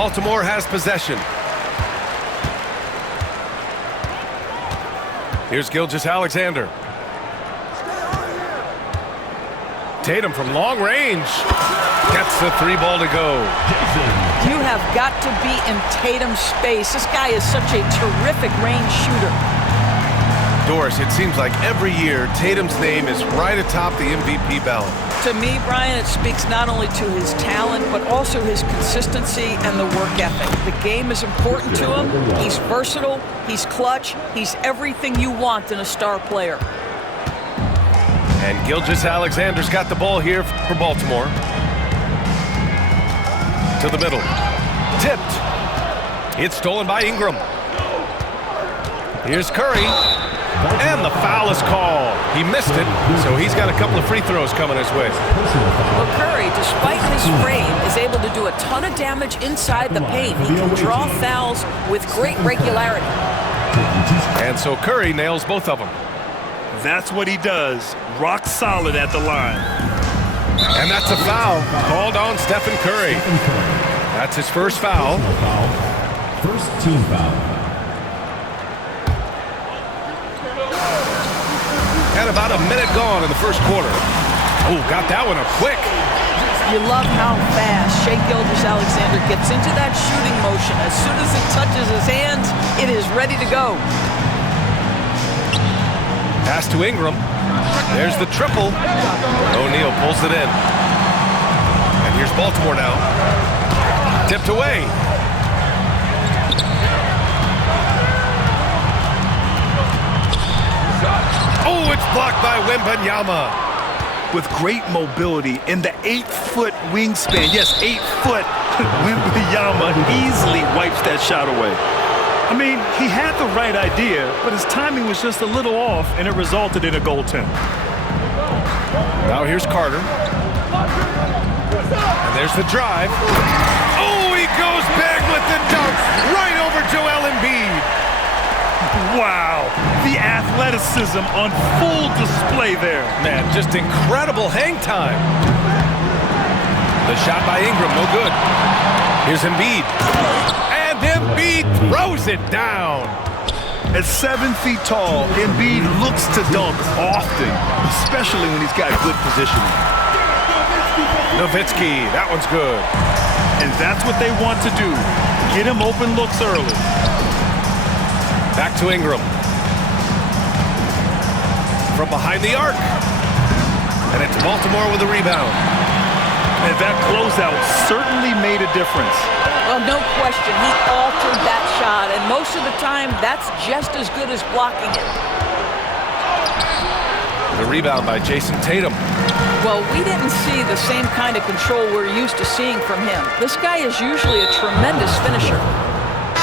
Baltimore has possession. Here's Gilgeous-Alexander. Tatum from long range gets the 3 ball to go. You have got to be in Tatum's space. This guy is such a terrific range shooter. Doris, it seems like every year Tatum's name is right atop the MVP ballot. To me, Brian, it speaks not only to his talent, but also his consistency and the work ethic. The game is important to him. He's versatile. He's clutch. He's everything you want in a star player. And Gilgeous-Alexander's got the ball here for Baltimore. To the middle. Tipped. It's stolen by Ingram. Here's Curry. And the foul is called. He missed it, so he's got a couple of free throws coming his way. Well, Curry, despite his frame, is able to do a ton of damage inside the paint. He can draw fouls with great regularity. And so Curry nails both of them. That's what he does. Rock solid at the line. And that's a foul called on Stephen Curry. That's his first foul. First team foul. And about a minute gone in the first quarter. Oh, got that one up quick. You love how fast Shai Gilgeous-Alexander gets into that shooting motion. As soon as it touches his hands, it is ready to go. Pass to Ingram. There's the triple. O'Neal pulls it in. And here's Baltimore now. Tipped away. Oh, it's blocked by Wembanyama. With great mobility in the 8-foot wingspan. Yes, 8 foot. Wembanyama easily wipes that shot away. I mean, he had the right idea, but his timing was just a little off, and it resulted in a goaltend. Now here's Carter. And there's the drive. Oh, he goes back with the dunk right over Joel Embiid. Wow, the athleticism on full display there. Man, just incredible hang time. The shot by Ingram, no good. Here's Embiid. And Embiid throws it down. At 7 feet tall, Embiid looks to dunk often, especially when he's got good positioning. Nowitzki, that one's good. And that's what they want to do. Get him open looks early. Back to Ingram. From behind the arc. And it's Baltimore with a rebound. And that closeout certainly made a difference. Well, no question, he altered that shot, and most of the time, that's just as good as blocking it. The rebound by Jason Tatum. Well, we didn't see the same kind of control we're used to seeing from him. This guy is usually a tremendous finisher.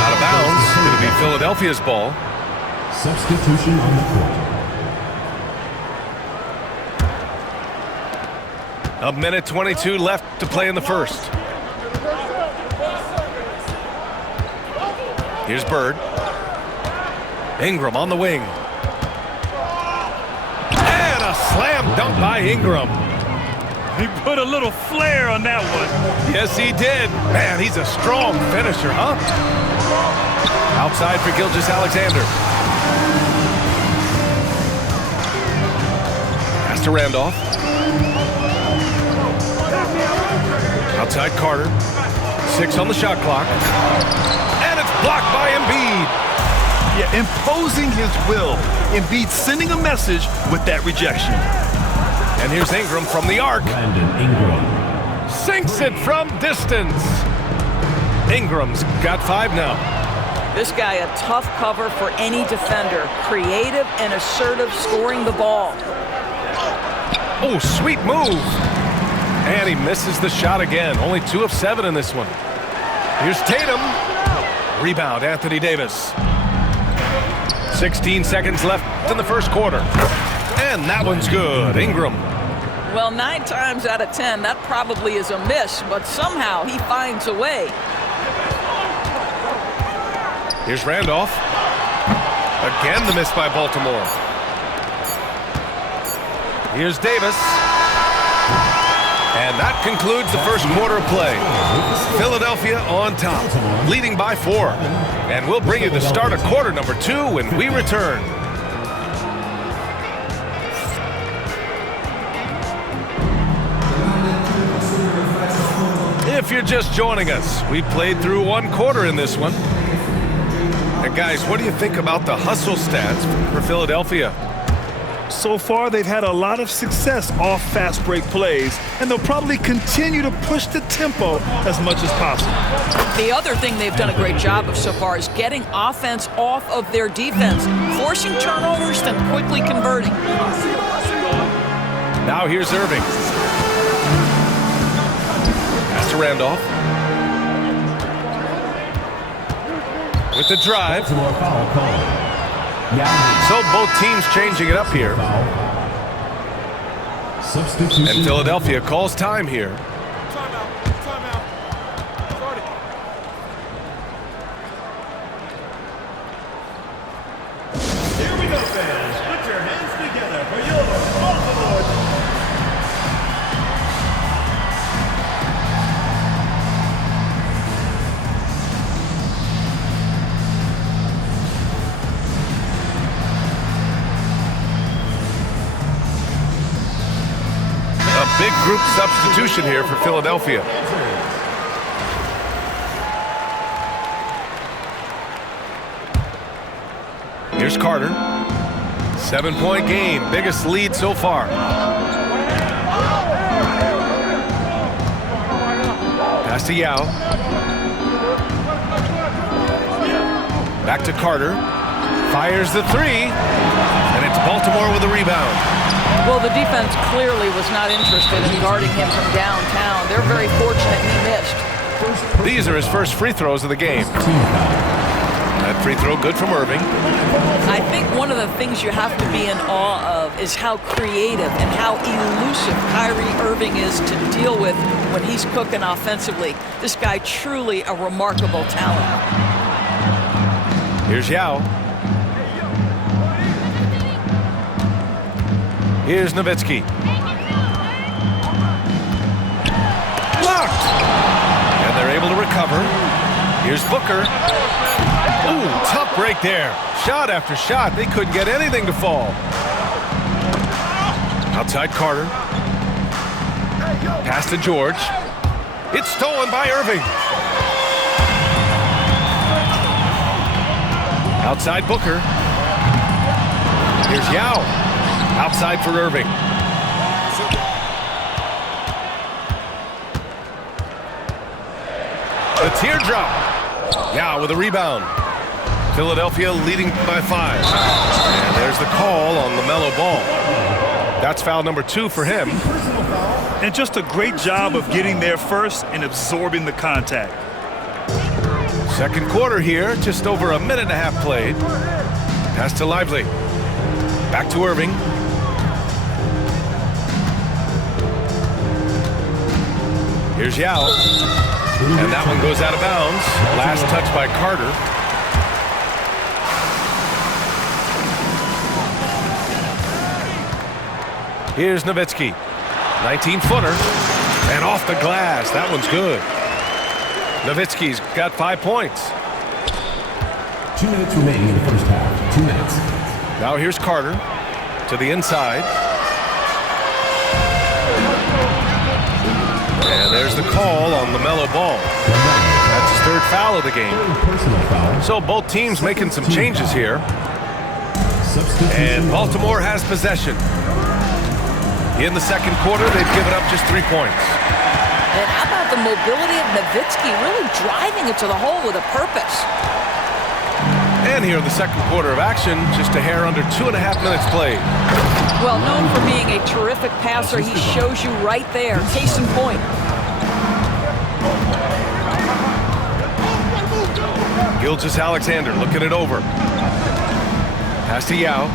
Out of bounds. It'll be Philadelphia's ball. Substitution on the court. A minute 22 left to play in the first. Here's Bird. Ingram on the wing. And a slam dunk by Ingram. He put a little flair on that one. Yes, he did. Man, he's a strong finisher, huh? Outside for Gilgeous-Alexander. Pass to Randolph. Outside Carter. 6 on the shot clock. And it's blocked by Embiid. Yeah, imposing his will. Embiid sending a message with that rejection. And here's Ingram from the arc. Brandon Ingram. Sinks it from distance. Ingram's got 5 now. This guy, a tough cover for any defender. Creative and assertive scoring the ball. Oh, sweet move. And he misses the shot again. Only 2 of 7 in this one. Here's Tatum. Rebound, Anthony Davis. 16 seconds left in the first quarter. And that one's good. Ingram. Well, 9 times out of 10, that probably is a miss, but somehow he finds a way. Here's Randolph. Again, the miss by Baltimore. Here's Davis. And that concludes the first quarter of play. Philadelphia on top, leading by 4. And we'll bring you the start of quarter number 2 when we return. If you're just joining us, we played through 1 quarter in this one. And guys, what do you think about the hustle stats for Philadelphia? So far, they've had a lot of success off fast break plays, and they'll probably continue to push the tempo as much as possible. The other thing they've done a great job of so far is getting offense off of their defense, forcing turnovers, then quickly converting. Now here's Irving. Pass to Randolph. With the drive. So both teams changing it up here. And Philadelphia calls time here. Timeout. Started. Here we go, fans. Put your hands together for your Baltimore. Big group substitution here for Philadelphia. Here's Carter. 7-point game, biggest lead so far. Pass to Yao. Back to Carter. Fires the 3. And it's Baltimore with a rebound. Well, the defense clearly was not interested in guarding him from downtown. They're very fortunate he missed. These are his first free throws of the game. That free throw good from Irving. I think one of the things you have to be in awe of is how creative and how elusive Kyrie Irving is to deal with when he's cooking offensively. This guy truly a remarkable talent. Here's Yao. Here's Nowitzki. Blocked! And they're able to recover. Here's Booker. Ooh, tough break there. Shot after shot. They couldn't get anything to fall. Outside Carter. Pass to George. It's stolen by Irving. Outside Booker. Here's Yao. Outside for Irving. The teardrop. Yao with a rebound. Philadelphia leading by 5. And there's the call on LaMelo Ball. That's foul number 2 for him. And just a great job of getting there first and absorbing the contact. Second quarter here, just over a minute and a half played. Pass to Lively. Back to Irving. Here's Yao. And that one goes out of bounds. Last touch by Carter. Here's Nowitzki. 19-footer. And off the glass. That one's good. Nowitzki's got 5 points. 2 minutes remaining in the first half. 2 minutes. Now here's Carter to the inside. And there's the call on LaMelo Ball. That's his 3rd foul of the game. Personal foul. So both teams making some changes here. And Baltimore has possession. In the second quarter, they've given up just 3 points. And how about the mobility of Nowitzki, really driving it to the hole with a purpose. And here in the second quarter of action, just a hair under 2.5 minutes played. Well, known for being a terrific passer, he shows you right there. Case in point. Gilgeous-Alexander looking it over. Pass to Yao.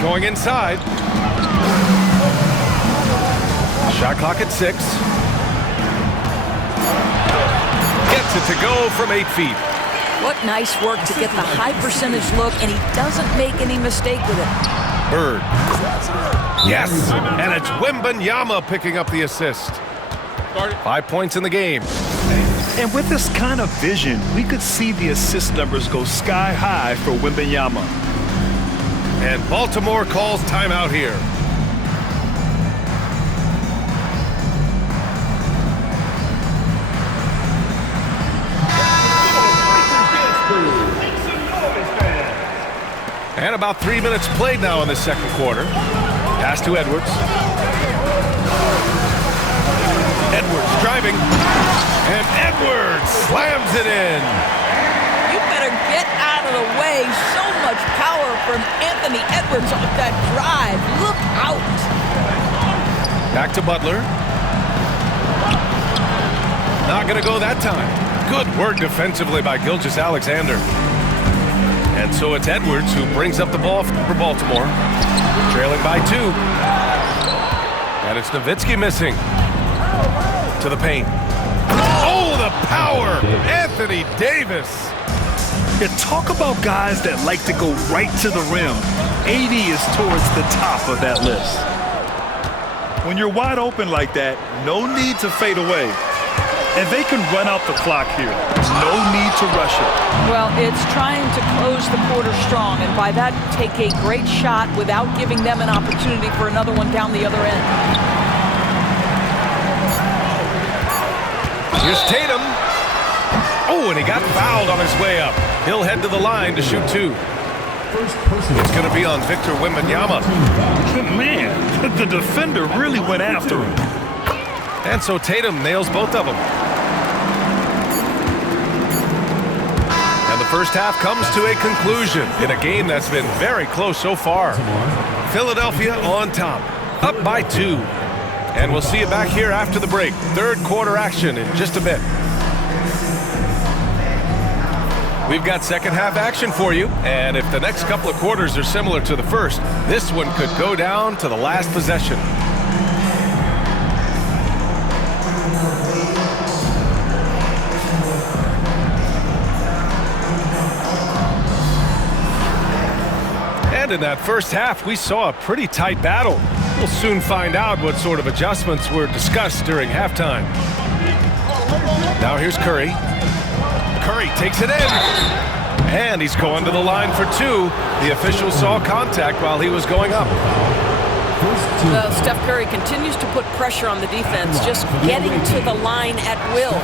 Going inside. Shot clock at 6. Gets it to go from 8 feet. What nice work to get the high percentage look, and he doesn't make any mistake with it. Bird. Yes, and it's Wembanyama picking up the assist. 5 points in the game. And with this kind of vision, we could see the assist numbers go sky high for Wembanyama. And Baltimore calls timeout here. And about 3 minutes played now in the second quarter. Pass to Edwards. Edwards driving. And Edwards slams it in. You better get out of the way. So much power from Anthony Edwards on that drive. Look out. Back to Butler. Not going to go that time. Good work defensively by Gilgeous-Alexander. And so it's Edwards who brings up the ball for Baltimore. Trailing by 2. And it's Nowitzki missing. To the paint. Oh, the power! Anthony Davis. Yeah, talk about guys that like to go right to the rim. AD is towards the top of that list. When you're wide open like that, no need to fade away. And they can run out the clock here. No need to rush it. Well, it's trying to close the quarter strong, and by that, take a great shot without giving them an opportunity for another one down the other end. Here's Tatum. Oh, and he got fouled on his way up. He'll head to the line to shoot 2. It's going to be on Victor Wembanyama. Man, the defender really went after him. And so Tatum nails both of them. And the first half comes to a conclusion in a game that's been very close so far. Philadelphia on top, up by 2. And we'll see you back here after the break. Third quarter action in just a bit. We've got second half action for you. And if the next couple of quarters are similar to the first, this one could go down to the last possession. And in that first half, we saw a pretty tight battle. We'll soon find out what sort of adjustments were discussed during halftime. Now here's Curry. Curry takes it in. And he's going to the line for 2. The official saw contact while he was going up. Well, Steph Curry continues to put pressure on the defense, just getting to the line at will.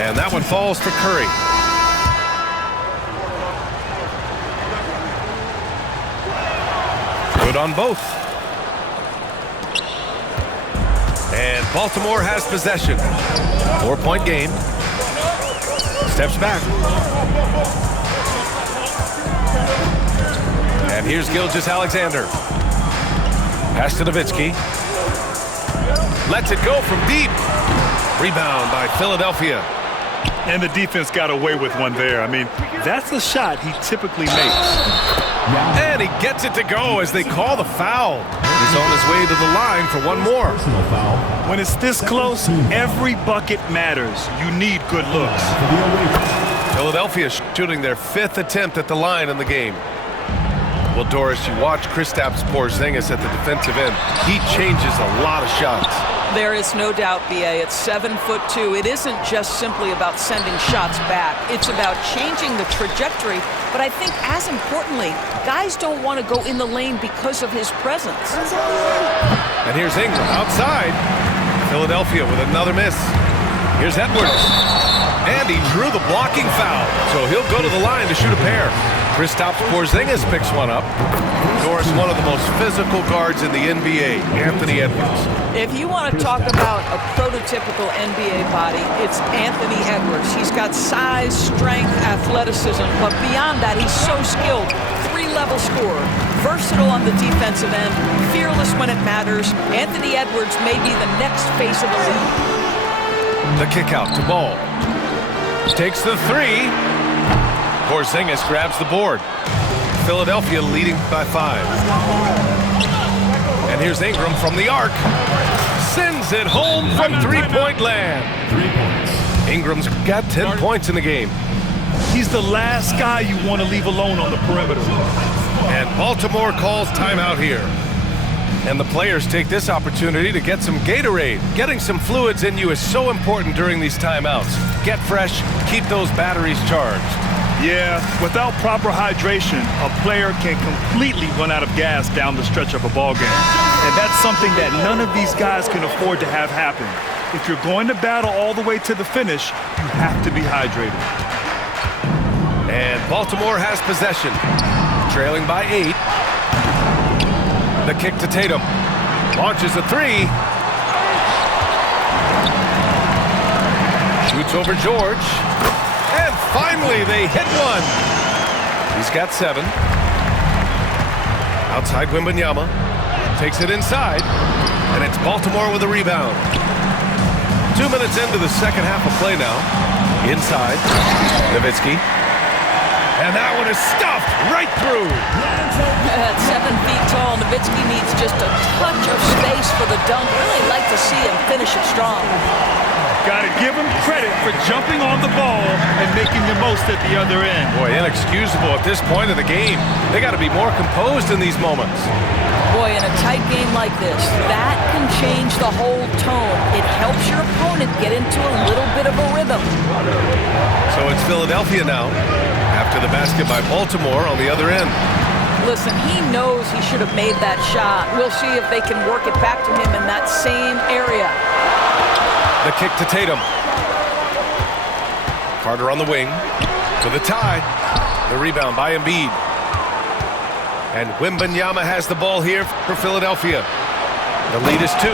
And that one falls for Curry. Good on both. And Baltimore has possession. 4-point game. Steps back. And here's Gilgeous-Alexander. Pass to Nowitzki. Lets it go from deep. Rebound by Philadelphia. And the defense got away with one there. I mean, that's a shot he typically makes. And he gets it to go as they call the foul. He's on his way to the line for one more. When it's this close, every bucket matters. You need good looks. Philadelphia shooting their 5th attempt at the line in the game. Well, Doris, you watch Kristaps Porzingis at the defensive end. He changes a lot of shots. There is no doubt, B.A. It's 7'2". It isn't just simply about sending shots back. It's about changing the trajectory. But I think, as importantly, guys don't want to go in the lane because of his presence. And here's Ingram outside. Philadelphia with another miss. Here's Edwards. And he drew the blocking foul. So he'll go to the line to shoot a pair. Kristaps Porzingis picks one up. Doris, one of the most physical guards in the NBA, Anthony Edwards. If you want to talk about a prototypical NBA body, it's Anthony Edwards. He's got size, strength, athleticism, but beyond that, he's so skilled. 3-level scorer, versatile on the defensive end, fearless when it matters. Anthony Edwards may be the next face of the league. The kick out to Ball. Takes the 3. Porzingis grabs the board. Philadelphia leading by 5. And here's Ingram from the arc. Sends it home from 3-point land. Ingram's got 10 points in the game. He's the last guy you want to leave alone on the perimeter. And Baltimore calls timeout here. And the players take this opportunity to get some Gatorade. Getting some fluids in you is so important during these timeouts. Get fresh, keep those batteries charged. Yeah, without proper hydration, a player can completely run out of gas down the stretch of a ball game. And that's something that none of these guys can afford to have happen. If you're going to battle all the way to the finish, you have to be hydrated. And Baltimore has possession, trailing by 8. The kick to Tatum. Launches a 3. Shoots over George. And finally, they hit one. He's got 7. Outside Wembanyama. Takes it inside. And it's Baltimore with a rebound. 2 minutes into the second half of play now. Inside. Nowitzki. And that one is stuffed right through. At 7 feet tall, Nowitzki needs just a touch of space for the dunk. Really like to see him finish it strong. Got to give him credit for jumping on the ball and making the most at the other end. Boy, inexcusable at this point of the game. They got to be more composed in these moments. Boy, in a tight game like this, that can change the whole tone. It helps your opponent get into a little bit of a rhythm. So it's Philadelphia now, after the basket by Baltimore on the other end. Listen, he knows he should have made that shot. We'll see if they can work it back to him in that same area. The kick to Tatum. Carter on the wing for the tie. The rebound by Embiid. And Wembanyama has the ball here for Philadelphia. The lead is 2.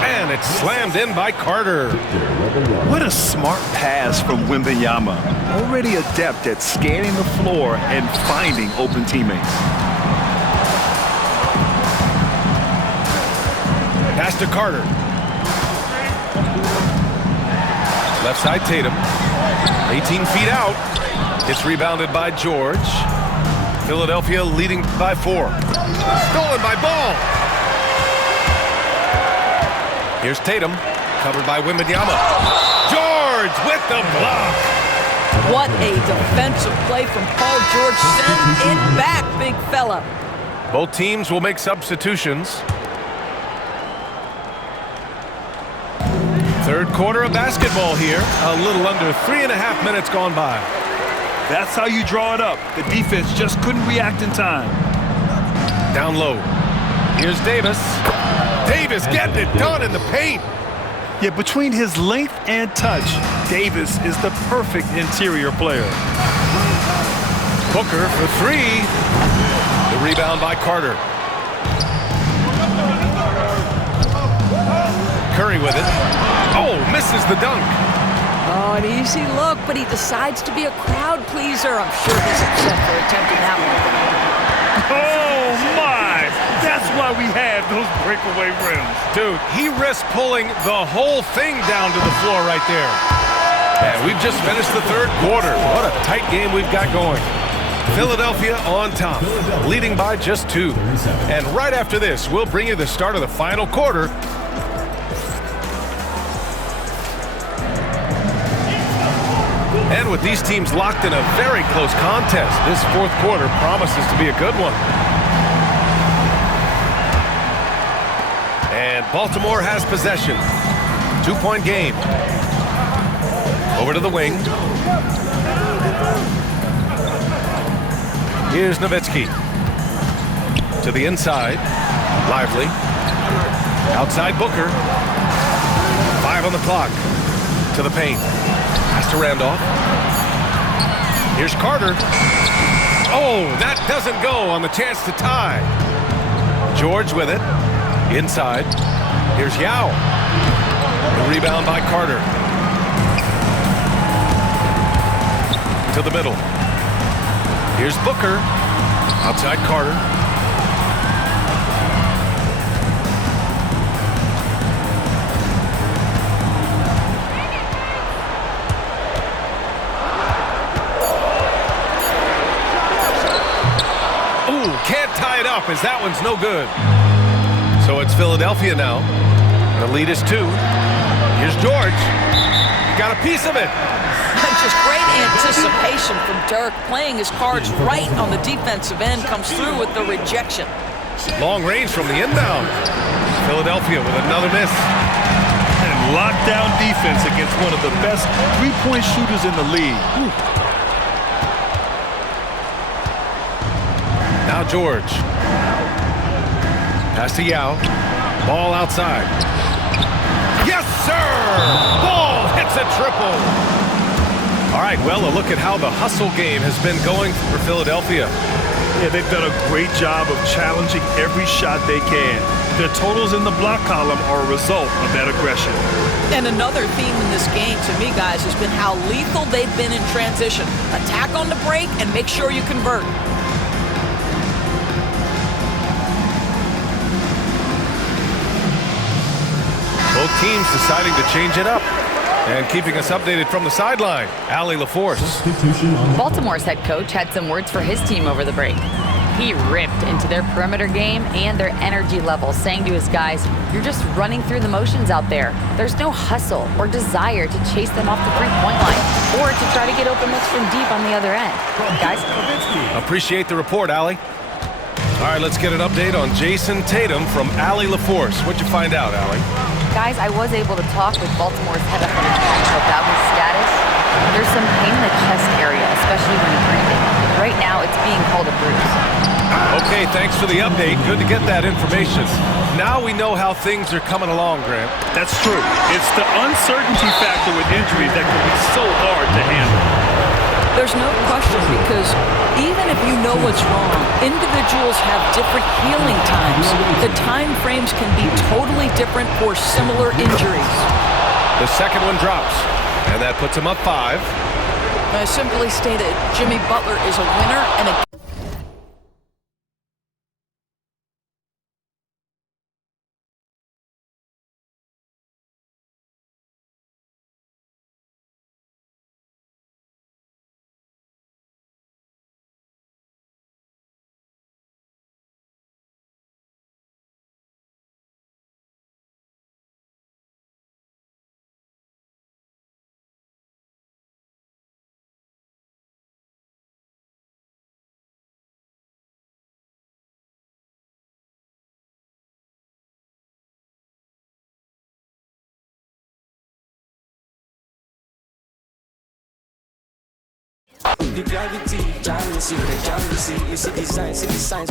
And it's slammed in by Carter. What a smart pass from Wembanyama. Already adept at scanning the floor and finding open teammates. Pass to Carter. Left side Tatum. 18 feet out. It's rebounded by George. Philadelphia leading by 4. Stolen by Ball. Here's Tatum, covered by Wembanyama. George with the block. What a defensive play from Paul George. Send it back, big fella. Both teams will make substitutions. Third quarter of basketball here. A little under 3.5 minutes gone by. That's how you draw it up. The defense just couldn't react in time. Down low. Here's Davis. Davis getting it done in the paint. Yeah, between his length and touch, Davis is the perfect interior player. Booker for 3. The rebound by Carter. Curry with it. Oh, misses the dunk. Oh, an easy look, but he decides to be a crowd pleaser. I'm sure he's upset for attempting that one. Oh, my! That's why we have those breakaway rims. Dude, he risked pulling the whole thing down to the floor right there. And we've just finished the third quarter. What a tight game we've got going. Philadelphia on top, leading by just 2. And right after this, we'll bring you the start of the final quarter. And with these teams locked in a very close contest, this fourth quarter promises to be a good one. And Baltimore has possession. 2-point game. Over to the wing. Here's Nowitzki. To the inside. Lively. Outside Booker. 5 on the clock. To the paint. Pass to Randolph. Here's Carter. Oh, that doesn't go on the chance to tie. George with it. Inside. Here's Yao. The rebound by Carter. To the middle. Here's Booker. Outside Carter. Can't tie it up as that one's no good. So it's Philadelphia now. The lead is 2. Here's George. Got a piece of it. Just great anticipation from Dirk, playing his cards right on the defensive end, comes through with the rejection. Long range from the inbound. Philadelphia with another miss. And lockdown defense against one of the best three-point shooters in the league. Whew. Now George. Pass to Yao. Ball outside. Yes, sir! Ball hits a triple. All right, well, a look at how the hustle game has been going for Philadelphia. Yeah, they've done a great job of challenging every shot they can. Their totals in the block column are a result of that aggression. And another theme in this game, to me, guys, has been how lethal they've been in transition. Attack on the break and make sure you convert. Both teams deciding to change it up. And keeping us updated from the sideline, Allie LaForce. Substitution on the Baltimore's head coach had some words for his team over the break. He ripped into their perimeter game and their energy level, saying to his guys, "You're just running through the motions out there. There's no hustle or desire to chase them off the three-point line or to try to get open looks from deep on the other end. Guys?" Appreciate the report, Allie. All right, let's get an update on Jason Tatum from Allie LaForce. What'd you find out, Allie? Guys, I was able to talk with Baltimore's head athletic coach about his status. There's some pain in the chest area, especially when breathing. Right now, it's being called a bruise. Okay, thanks for the update. Good to get that information. Now we know how things are coming along, Grant. That's true. It's the uncertainty factor with injuries that can be so hard to handle. There's no question, because even if you know what's wrong, individuals have different healing times. The time frames can be totally different for similar injuries. The second one drops, and that puts him up 5. I simply stated, Jimmy Butler is a winner and a The gravity, John, you see the design, see the signs,